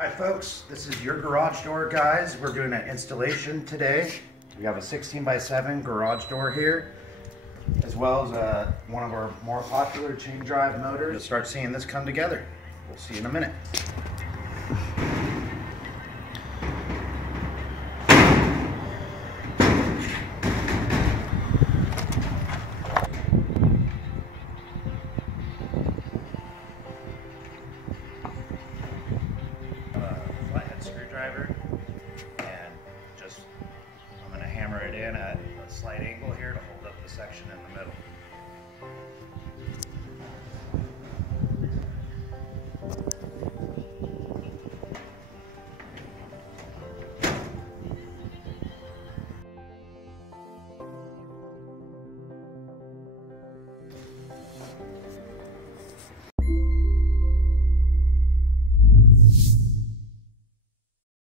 Hi folks, this is your garage door guys. We're doing an installation today. We have a 16x7 garage door here, as well as one of our more popular chain drive motors. You'll start seeing this come together. We'll see you in a minute.